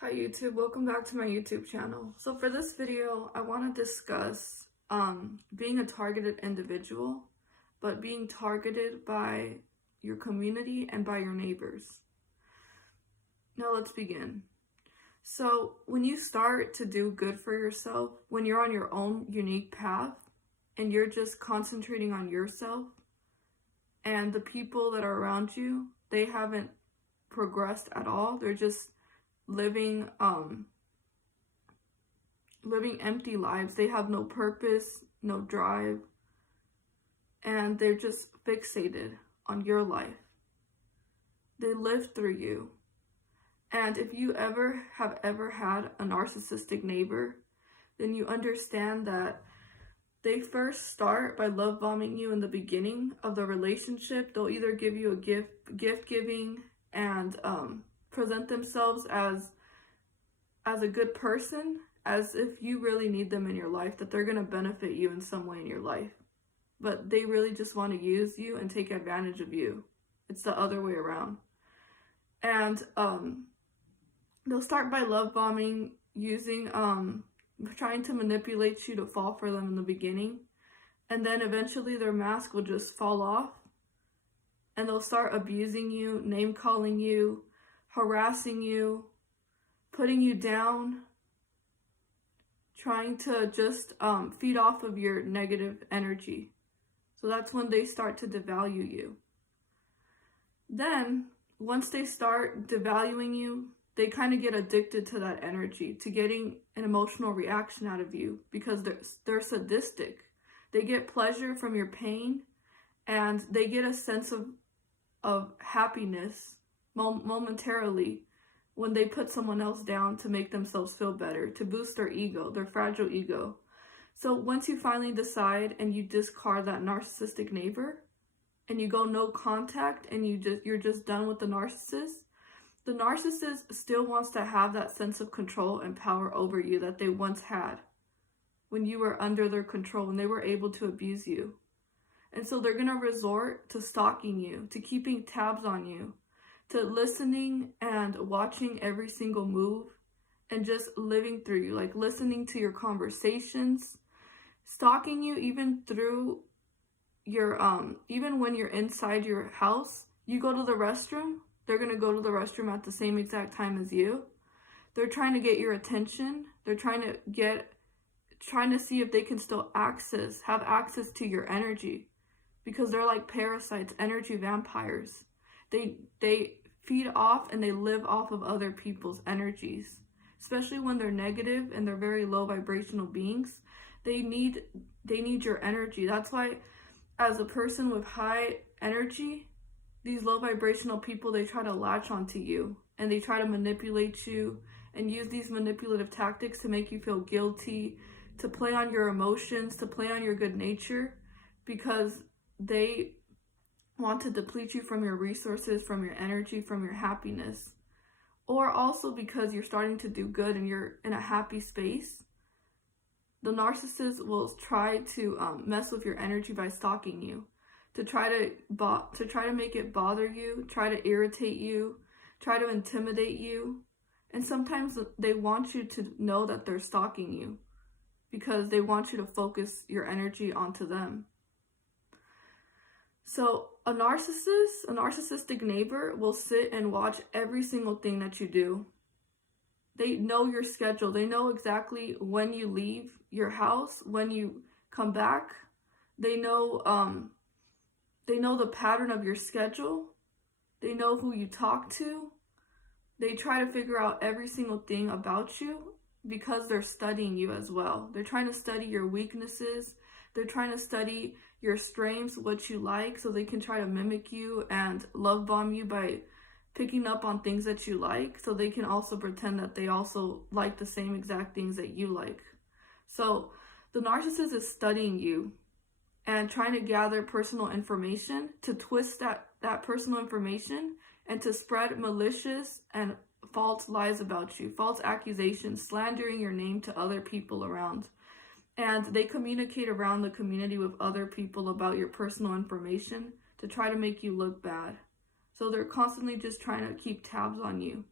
Hi YouTube, welcome back to my YouTube channel. So for this video, I want to discuss being a targeted individual, but being targeted by your community and by your neighbors. Now let's begin. So when you start to do good for yourself, when you're on your own unique path and you're just concentrating on yourself and the people that are around you, they haven't progressed at all. They're just living empty lives. They have no purpose, no drive, and they're just fixated on your life. They live through you. And if you have ever had a narcissistic neighbor, then you understand that they first start by love bombing you in the beginning of the relationship. They'll either give you a gift giving and present themselves as a good person, as if you really need them in your life, that they're going to benefit you in some way in your life. But they really just want to use you and take advantage of you. It's the other way around. And they'll start by love bombing, using trying to manipulate you to fall for them in the beginning. And then eventually their mask will just fall off. And they'll start abusing you, name calling you, harassing you, putting you down, trying to just feed off of your negative energy. So that's when they start to devalue you. Then, once they start devaluing you, they kind of get addicted to that energy, to getting an emotional reaction out of you, because they're sadistic. They get pleasure from your pain, and they get a sense of happiness momentarily when they put someone else down to make themselves feel better, to boost their ego, their fragile ego. So once you finally decide and you discard that narcissistic neighbor and you go no contact and you're just done with the narcissist still wants to have that sense of control and power over you that they once had when you were under their control and they were able to abuse you. And so they're going to resort to stalking you, to keeping tabs on you, to listening and watching every single move and just living through you, like listening to your conversations, stalking you even through your, even when you're inside your house, you go to the restroom, they're going to go to the restroom at the same exact time as you. They're trying to get your attention. They're trying to see if they can still have access to your energy, because they're like parasites, energy vampires. They feed off and they live off of other people's energies, especially when they're negative and they're very low vibrational beings. They need your energy. That's why, as a person with high energy, these low vibrational people, they try to latch onto you and they try to manipulate you and use these manipulative tactics to make you feel guilty, to play on your emotions, to play on your good nature, because they want to deplete you from your resources, from your energy, from your happiness. Or also because you're starting to do good and you're in a happy space, the narcissist will try to mess with your energy by stalking you, to try to make it bother you, try to irritate you, try to intimidate you. And sometimes they want you to know that they're stalking you because they want you to focus your energy onto them. So a narcissistic neighbor will sit and watch every single thing that you do. They know your schedule. They know exactly when you leave your house, when you come back. They know the pattern of your schedule. They know who you talk to. They try to figure out every single thing about you because they're studying you as well. They're trying to study your weaknesses. They're trying to study your strengths, what you like, so they can try to mimic you and love bomb you by picking up on things that you like, so they can also pretend that they also like the same exact things that you like. So the narcissist is studying you and trying to gather personal information, to twist that personal information and to spread malicious and false lies about you, false accusations, slandering your name to other people around. And they communicate around the community with other people about your personal information to try to make you look bad. So they're constantly just trying to keep tabs on you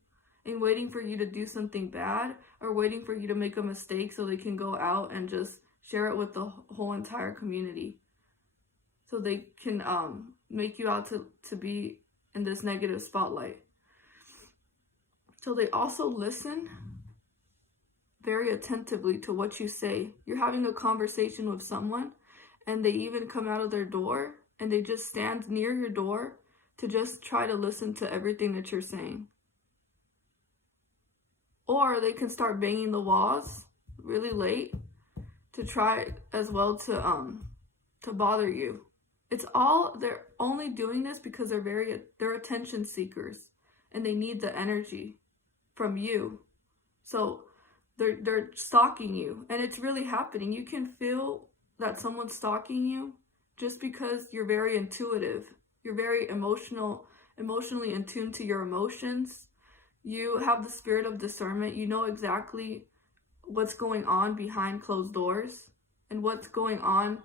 and waiting for you to do something bad, or waiting for you to make a mistake so they can go out and just share it with the whole entire community. So they can make you out to be in this negative spotlight. So they also listen very attentively to what you say. You're having a conversation with someone, and they even come out of their door and they just stand near your door to just try to listen to everything that you're saying. Or they can start banging the walls really late to try as well to bother you. They're only doing this because they're attention seekers, and they need the energy from you. So they're stalking you, and it's really happening. You can feel that someone's stalking you just because you're very intuitive. You're very emotionally in tune to your emotions. You have the spirit of discernment. You know exactly what's going on behind closed doors and what's going on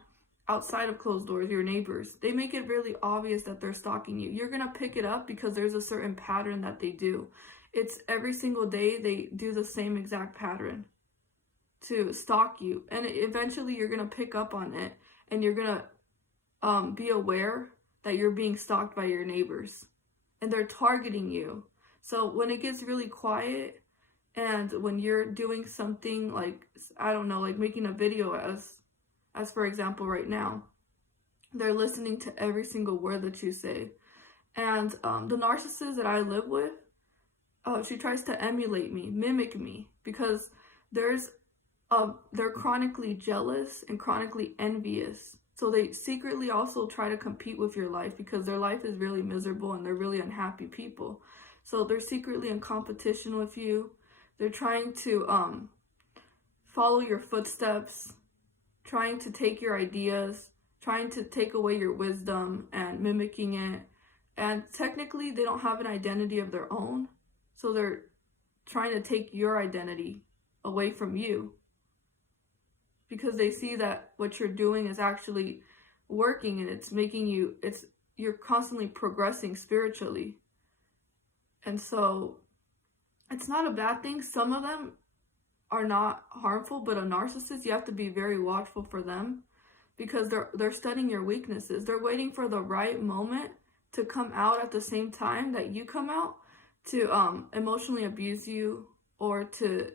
outside of closed doors, your neighbors. They make it really obvious that they're stalking you. You're going to pick it up because there's a certain pattern that they do. It's every single day they do the same exact pattern to stalk you. And eventually you're going to pick up on it, and you're going to be aware that you're being stalked by your neighbors, and they're targeting you. So when it gets really quiet, and when you're doing something like, I don't know, like making a video as for example right now, they're listening to every single word that you say. And the narcissist that I live with, she tries to emulate me, mimic me, because they're chronically jealous and chronically envious. So they secretly also try to compete with your life because their life is really miserable and they're really unhappy people. So they're secretly in competition with you. They're trying to follow your footsteps, trying to take your ideas, trying to take away your wisdom and mimicking it. And technically they don't have an identity of their own. So they're trying to take your identity away from you, because they see that what you're doing is actually working, and it's making you're constantly progressing spiritually. And so it's not a bad thing. Some of them are not harmful, but a narcissist, you have to be very watchful for them, because they're studying your weaknesses. They're waiting for the right moment to come out at the same time that you come out, to emotionally abuse you, or to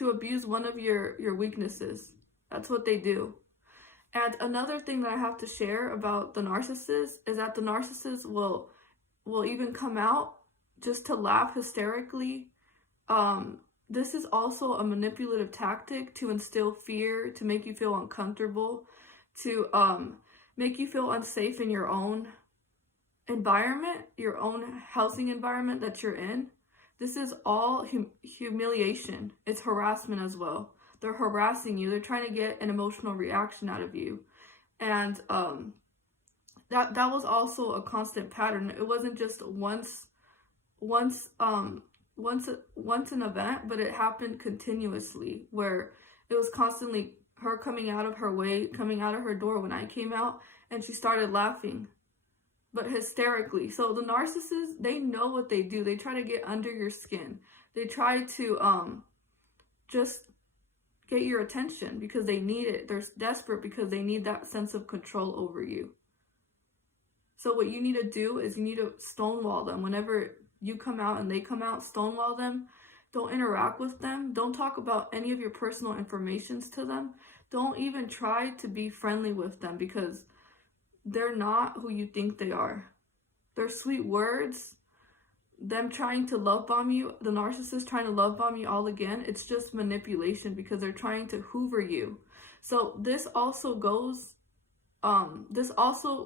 abuse one of your weaknesses. That's what they do. And another thing that I have to share about the narcissist is that the narcissist will even come out just to laugh hysterically. This is also a manipulative tactic to instill fear, to make you feel uncomfortable, to make you feel unsafe in your own environment, your own housing environment that you're in. This is all humiliation. It's harassment as well. They're harassing you. They're trying to get an emotional reaction out of you. And that was also a constant pattern. It wasn't just once an event, but it happened continuously, where it was constantly her coming out of her way, coming out of her door when I came out, and she started laughing, but hysterically. So the narcissists, they know what they do. They try to get under your skin. They try to just get your attention because they need it. They're desperate because they need that sense of control over you. So what you need to do is you need to stonewall them. Whenever you come out and they come out, stonewall them. Don't interact with them. Don't talk about any of your personal informations to them. Don't even try to be friendly with them, because they're not who you think they are. Their sweet words, them trying to love bomb you, the narcissist trying to love bomb you all again, it's just manipulation, because they're trying to hoover you. So this also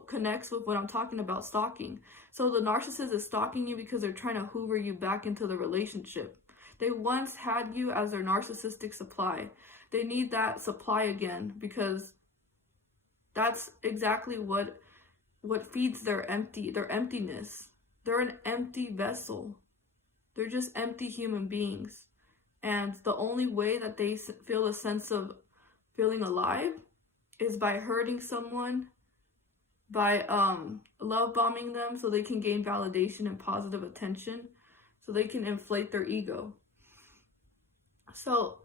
connects with what I'm talking about, stalking. So the narcissist is stalking you because they're trying to hoover you back into the relationship. They once had you as their narcissistic supply. They need that supply again, because that's exactly what feeds their emptiness. They're an empty vessel. They're just empty human beings. And the only way that they feel a sense of feeling alive is by hurting someone, by love bombing them so they can gain validation and positive attention, so they can inflate their ego. So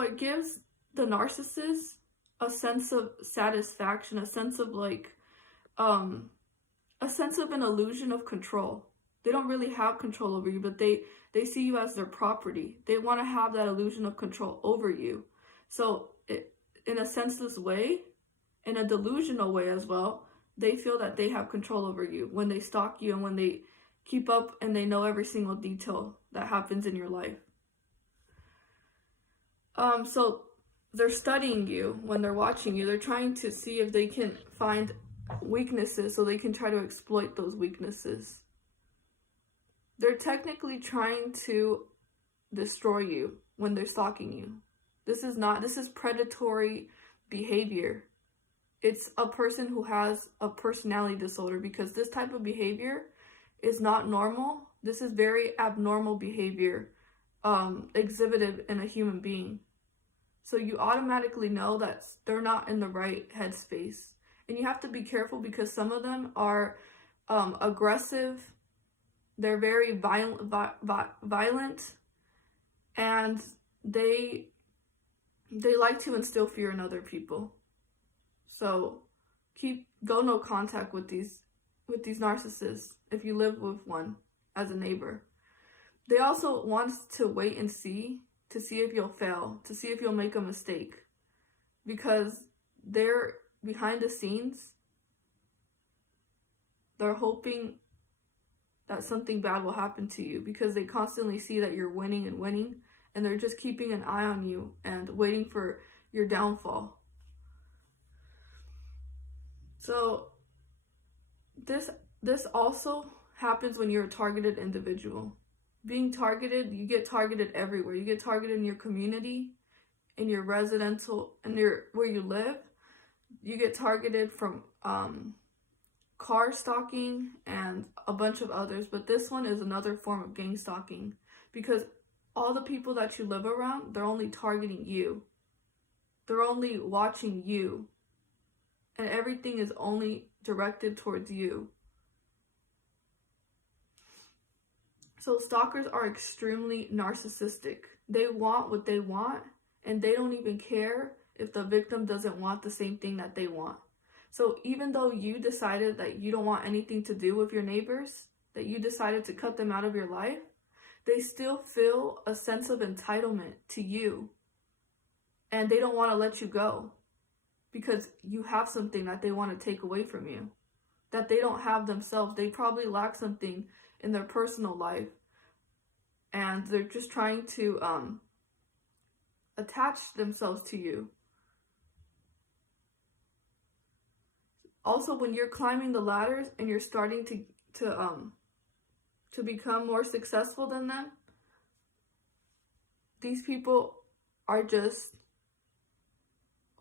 it gives the narcissist a sense of satisfaction, a sense of like a sense of an illusion of control. They don't really have control over you, but they see you as their property. They want to have that illusion of control over you. So in a senseless way, in a delusional way as well, they feel that they have control over you when they stalk you and when they keep up and they know every single detail that happens in your life. So they're studying you when they're watching you. They're trying to see if they can find weaknesses so they can try to exploit those weaknesses. They're technically trying to destroy you when they're stalking you. This is predatory behavior. It's a person who has a personality disorder, because this type of behavior is not normal. This is very abnormal behavior exhibited in a human being. So you automatically know that they're not in the right headspace. And you have to be careful, because some of them are aggressive. They're very violent, and they like to instill fear in other people. So go no contact with these narcissists if you live with one as a neighbor. They also want to wait and see, to see if you'll fail, to see if you'll make a mistake, because they're behind the scenes. They're hoping that something bad will happen to you, because they constantly see that you're winning, and they're just keeping an eye on you and waiting for your downfall. So this also happens when you're a targeted individual. Being targeted, you get targeted everywhere. You get targeted in your community, in your residential, where you live. You get targeted from car stalking and a bunch of others. But this one is another form of gang stalking, because all the people that you live around, they're only targeting you. They're only watching you. And everything is only directed towards you. So stalkers are extremely narcissistic. They want what they want, and they don't even care if the victim doesn't want the same thing that they want. So even though you decided that you don't want anything to do with your neighbors, that you decided to cut them out of your life, they still feel a sense of entitlement to you. And they don't want to let you go, because you have something that they want to take away from you, that they don't have themselves. They probably lack something in their personal life, and they're just trying to attach themselves to you. Also, when you're climbing the ladders and you're starting to become more successful than them, these people are just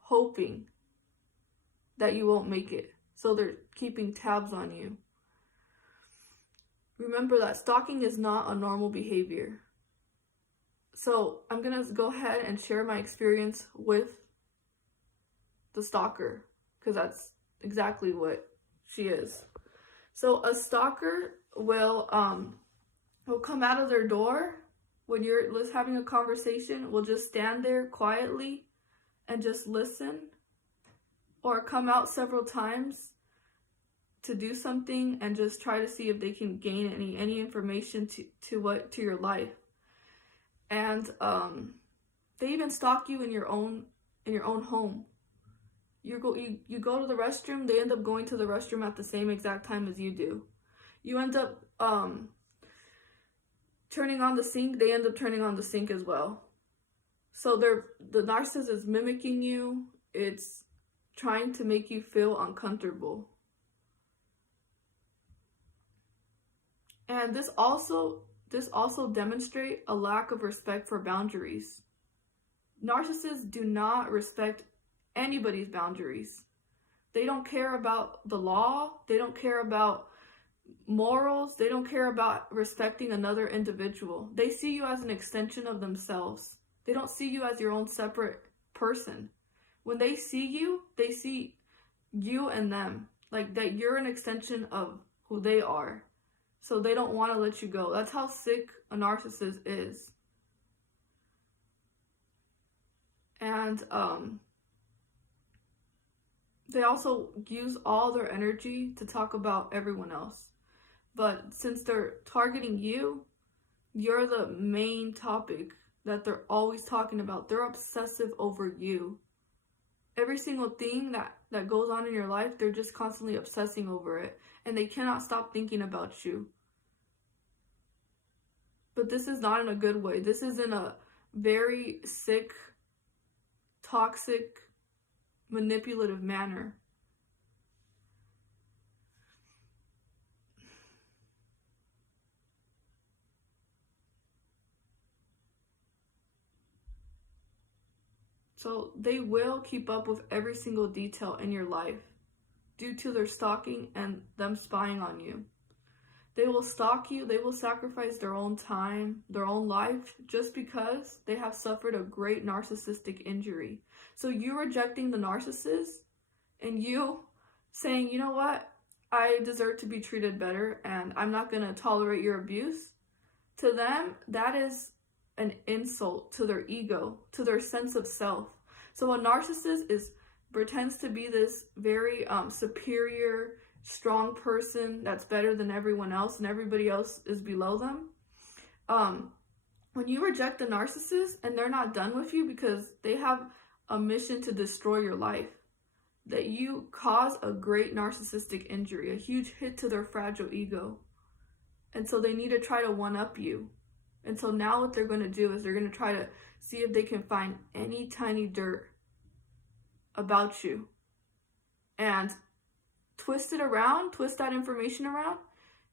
hoping that you won't make it. So they're keeping tabs on you. Remember that stalking is not a normal behavior. So I'm going to go ahead and share my experience with the stalker, because that's exactly what she is. So a stalker will come out of their door when you're having a conversation, will just stand there quietly and just listen, or come out several times to do something and just try to see if they can gain any information to your life. And they even stalk you in your own home. You go to the restroom, they end up going to the restroom at the same exact time as you do. You end up turning on the sink, they end up turning on the sink as well. So the narcissist is mimicking you. It's trying to make you feel uncomfortable. And this also demonstrates a lack of respect for boundaries. Narcissists do not respect anybody's boundaries. They don't care about the law. They don't care about morals. They don't care about respecting another individual. They see you as an extension of themselves. They don't see you as your own separate person. When they see you and them. like that you're an extension of who they are. So they don't want to let you go. That's how sick a narcissist is. And they also use all their energy to talk about everyone else. But since they're targeting you, you're the main topic that they're always talking about. They're obsessive over you. Every single thing that goes on in your life, they're just constantly obsessing over it. And they cannot stop thinking about you. But this is not in a good way. This is in a very sick, toxic, manipulative manner. So they will keep up with every single detail in your life due to their stalking and them spying on you. They will stalk you, they will sacrifice their own time, their own life, just because they have suffered a great narcissistic injury. So you rejecting the narcissist and you saying, you know what, I deserve to be treated better and I'm not going to tolerate your abuse. To them, that is an insult to their ego, to their sense of self. So a narcissist pretends to be this very superior, strong person that's better than everyone else and everybody else is below them. When you reject a narcissist and they're not done with you because they have a mission to destroy your life, that you cause a great narcissistic injury, a huge hit to their fragile ego. And so they need to try to one-up you. And so now what they're going to do is they're going to try to see if they can find any tiny dirt about you and twist that information around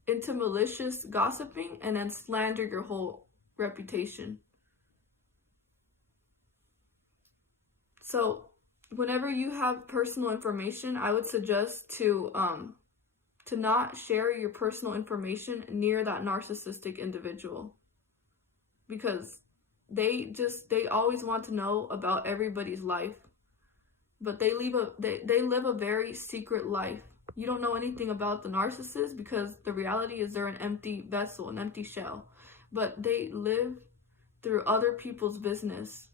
into malicious gossiping and then slander your whole reputation. So whenever you have personal information, I would suggest to not share your personal information near that narcissistic individual. Because they always want to know about everybody's life, but they live a very secret life. You don't know anything about the narcissist because the reality is they're an empty vessel, an empty shell, but they live through other people's business.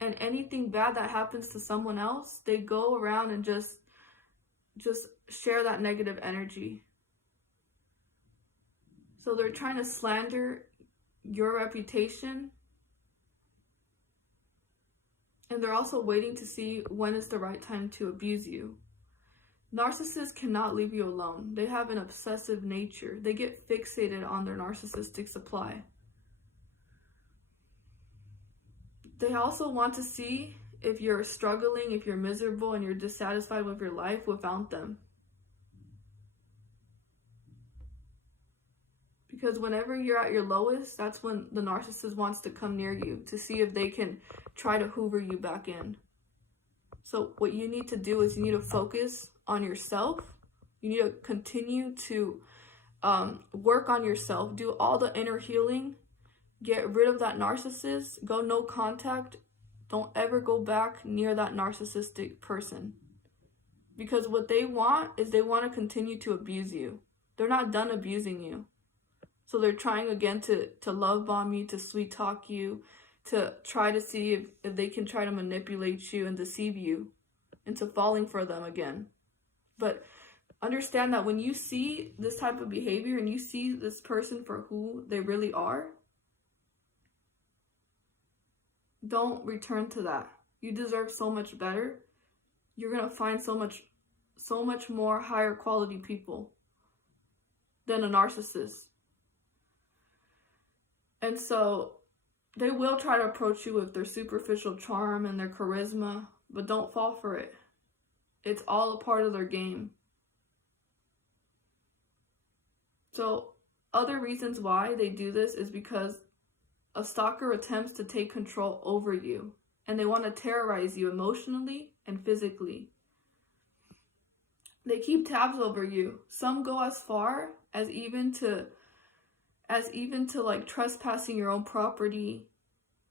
And anything bad that happens to someone else, they go around and just share that negative energy. So they're trying to slander your reputation, and they're also waiting to see when is the right time to abuse you. Narcissists cannot leave you alone. They have an obsessive nature. They get fixated on their narcissistic supply. They also want to see if you're struggling, if you're miserable, and you're dissatisfied with your life without them. Because whenever you're at your lowest, that's when the narcissist wants to come near you to see if they can try to hoover you back in. So what you need to do is you need to focus on yourself. You need to continue to work on yourself. Do all the inner healing. Get rid of that narcissist. Go no contact. Don't ever go back near that narcissistic person. Because what they want is they want to continue to abuse you. They're not done abusing you. So they're trying again to love bomb you, to sweet talk you, to try to see if they can try to manipulate you and deceive you into falling for them again. But understand that when you see this type of behavior and you see this person for who they really are, don't return to that. You deserve so much better. You're going to find so much more higher quality people than a narcissist. And so they will try to approach you with their superficial charm and their charisma, but don't fall for it. It's all a part of their game. So other reasons why they do this is because a stalker attempts to take control over you, and they want to terrorize you emotionally and physically. They keep tabs over you. Some go as far as even to like trespassing your own property.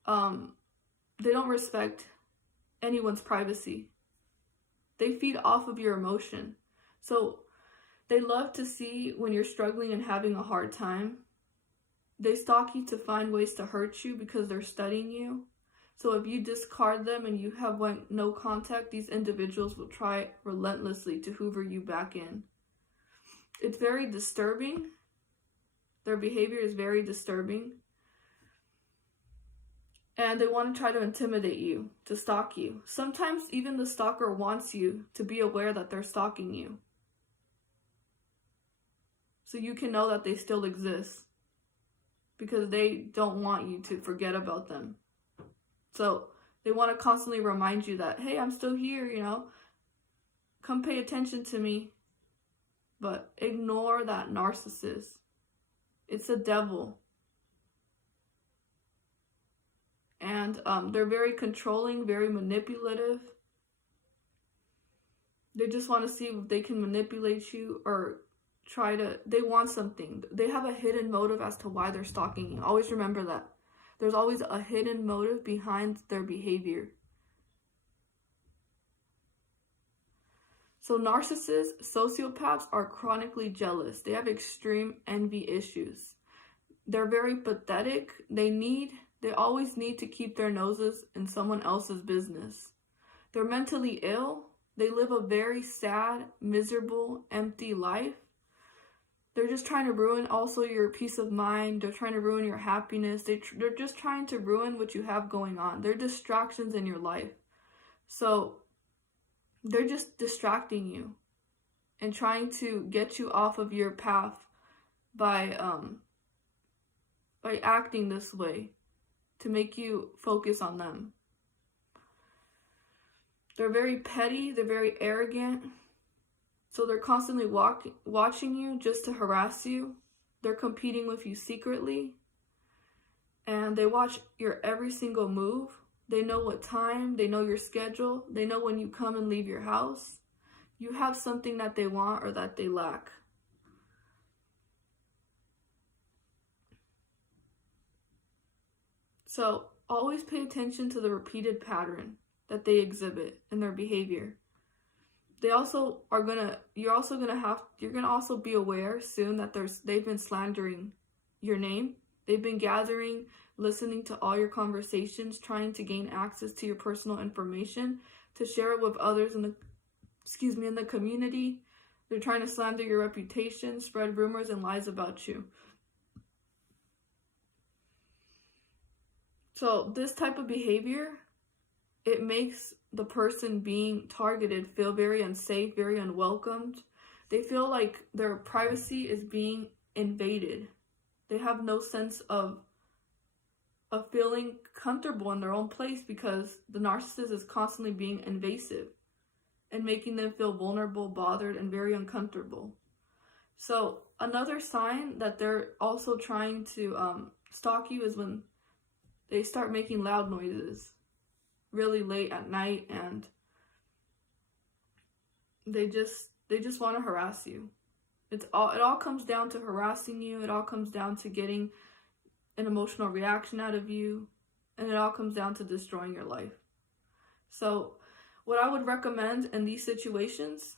They don't respect anyone's privacy. They feed off of your emotion. So they love to see when you're struggling and having a hard time. They stalk you to find ways to hurt you because they're studying you. So if you discard them and you have no contact, these individuals will try relentlessly to hoover you back in. It's very disturbing. Their behavior is very disturbing. And they want to try to intimidate you, to stalk you. Sometimes even the stalker wants you to be aware that they're stalking you, so you can know that they still exist, because they don't want you to forget about them. So they want to constantly remind you that, hey, I'm still here, come pay attention to me. But ignore that narcissist. It's a devil. And they're very controlling, very manipulative. They just want to see if they can manipulate you or they want something. They have a hidden motive as to why they're stalking you. Always remember that. There's always a hidden motive behind their behavior. So narcissists, sociopaths are chronically jealous. They have extreme envy issues. They're very pathetic. They always need to keep their noses in someone else's business. They're mentally ill. They live a very sad, miserable, empty life. They're just trying to ruin also your peace of mind. They're trying to ruin your happiness. They're just trying to ruin what you have going on. They're distractions in your life. So they're just distracting you and trying to get you off of your path by acting this way to make you focus on them. They're very petty. They're very arrogant. So they're constantly watching you just to harass you. They're competing with you secretly. And they watch your every single move. They know what time. They know your schedule. They know when you come and leave your house. You have something that they want or that they lack. So always pay attention to the repeated pattern that they exhibit in their behavior. You're gonna also be aware soon that they've been slandering your name. They've been gathering, listening to all your conversations, trying to gain access to your personal information to share it with others in the community. They're trying to slander your reputation, spread rumors and lies about you. So this type of behavior, it makes the person being targeted feel very unsafe, very unwelcomed. They feel like their privacy is being invaded. They have no sense of feeling comfortable in their own place because the narcissist is constantly being invasive and making them feel vulnerable, bothered, and very uncomfortable. So another sign that they're also trying to stalk you is when they start making loud noises really late at night, and they just want to harass you. It all comes down to harassing you. It all comes down to getting an emotional reaction out of you, and it all comes down to destroying your life. So what I would recommend in these situations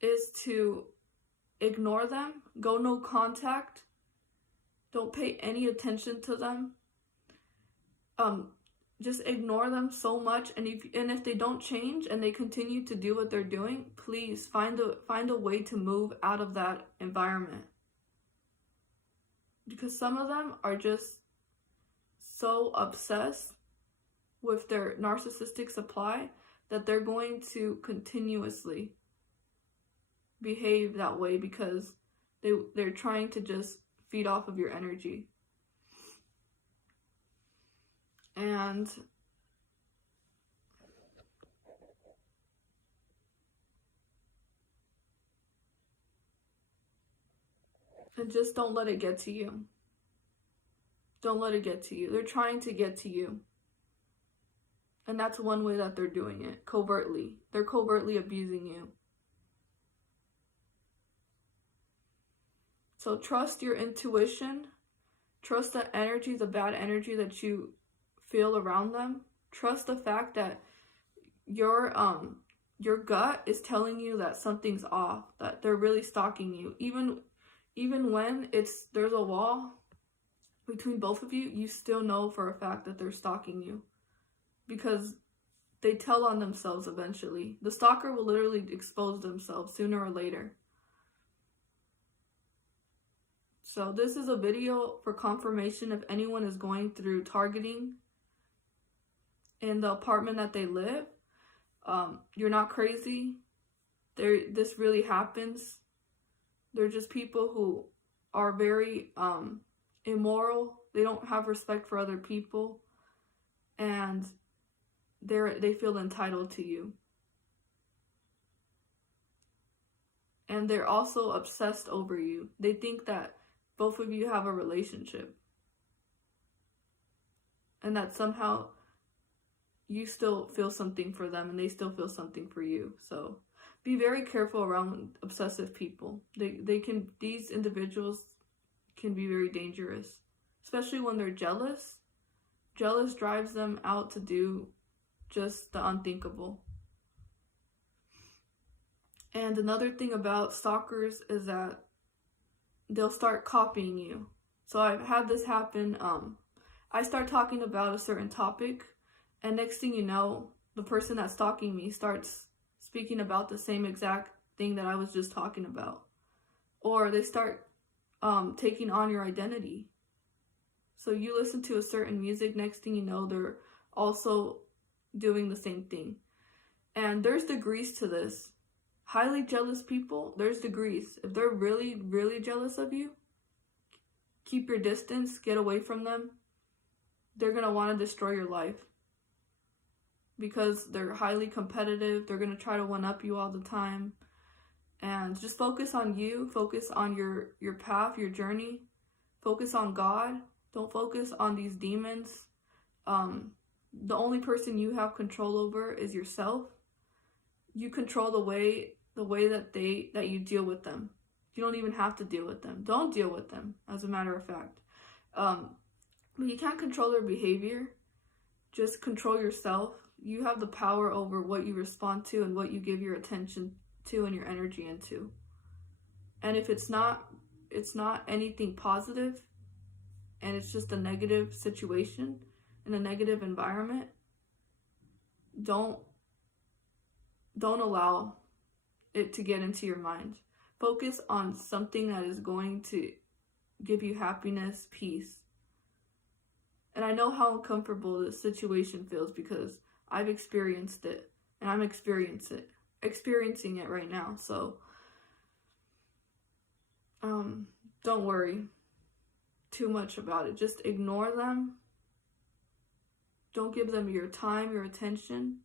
is to ignore them, go no contact, don't pay any attention to them. Just ignore them so much, and if they don't change and they continue to do what they're doing, please find a way to move out of that environment. Because some of them are just so obsessed with their narcissistic supply that they're going to continuously behave that way because they're trying to just feed off of your energy. And just don't let it get to you. Don't let it get to you. They're trying to get to you. And that's one way that they're doing it, covertly. They're covertly abusing you. So trust your intuition. Trust the energy, the bad energy that you feel around them. Trust the fact that your your gut is telling you that something's off, that they're really stalking you. Even when there's a wall between both of you, you still know for a fact that they're stalking you, because they tell on themselves eventually. The stalker will literally expose themselves sooner or later. So this is a video for confirmation if anyone is going through targeting in the apartment that they live. You're not crazy. This really happens. They're just people who are very immoral. They don't have respect for other people, and they feel entitled to you. And they're also obsessed over you. They think that both of you have a relationship, and that somehow you still feel something for them and they still feel something for you. So be very careful around obsessive people. These individuals can be very dangerous, especially when they're jealous. Jealous drives them out to do just the unthinkable. And another thing about stalkers is that they'll start copying you. So I've had this happen. I start talking about a certain topic, and next thing you know, the person that's stalking me starts speaking about the same exact thing that I was just talking about. Or they start taking on your identity. So you listen to a certain music, next thing you know, they're also doing the same thing. And there's degrees to this. Highly jealous people, there's degrees. If they're really, really jealous of you, keep your distance, get away from them. They're going to want to destroy your life, because they're highly competitive. They're going to try to one-up you all the time. And just focus on you. Focus on your path, your journey. Focus on God. Don't focus on these demons. The only person you have control over is yourself. You control the way that you deal with them. You don't even have to deal with them. Don't deal with them, as a matter of fact. But you can't control their behavior. Just control yourself. You have the power over what you respond to and what you give your attention to and your energy into. And if it's not anything positive, and it's just a negative situation in a negative environment, don't allow it to get into your mind. Focus on something that is going to give you happiness, peace. And I know how uncomfortable this situation feels, because I've experienced it, and I'm experiencing it right now. So don't worry too much about it. Just ignore them. Don't give them your time, your attention.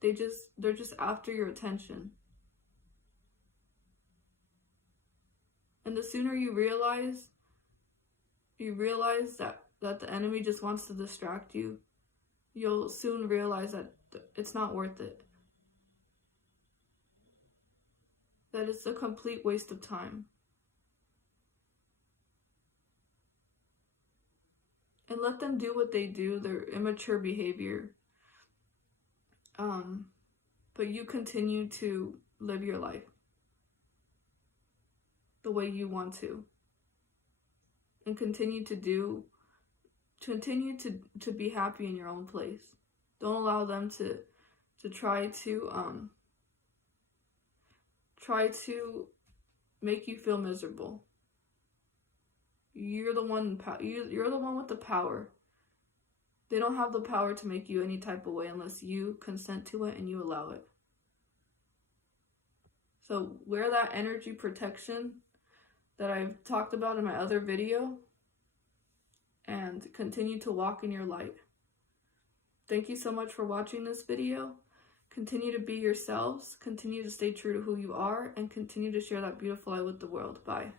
They're just after your attention. And the sooner you realize that the enemy just wants to distract you, you'll soon realize that it's not worth it. That it's a complete waste of time. And let them do what they do, their immature behavior. But you continue to live your life the way you want to. And continue to be happy in your own place. Don't allow them to try to make you feel miserable. You're the one with the power. They don't have the power to make you any type of way unless you consent to it and you allow it. So wear that energy protection that I've talked about in my other video, and continue to walk in your light. Thank you so much for watching this video. Continue to be yourselves, continue to stay true to who you are, and continue to share that beautiful light with the world. Bye.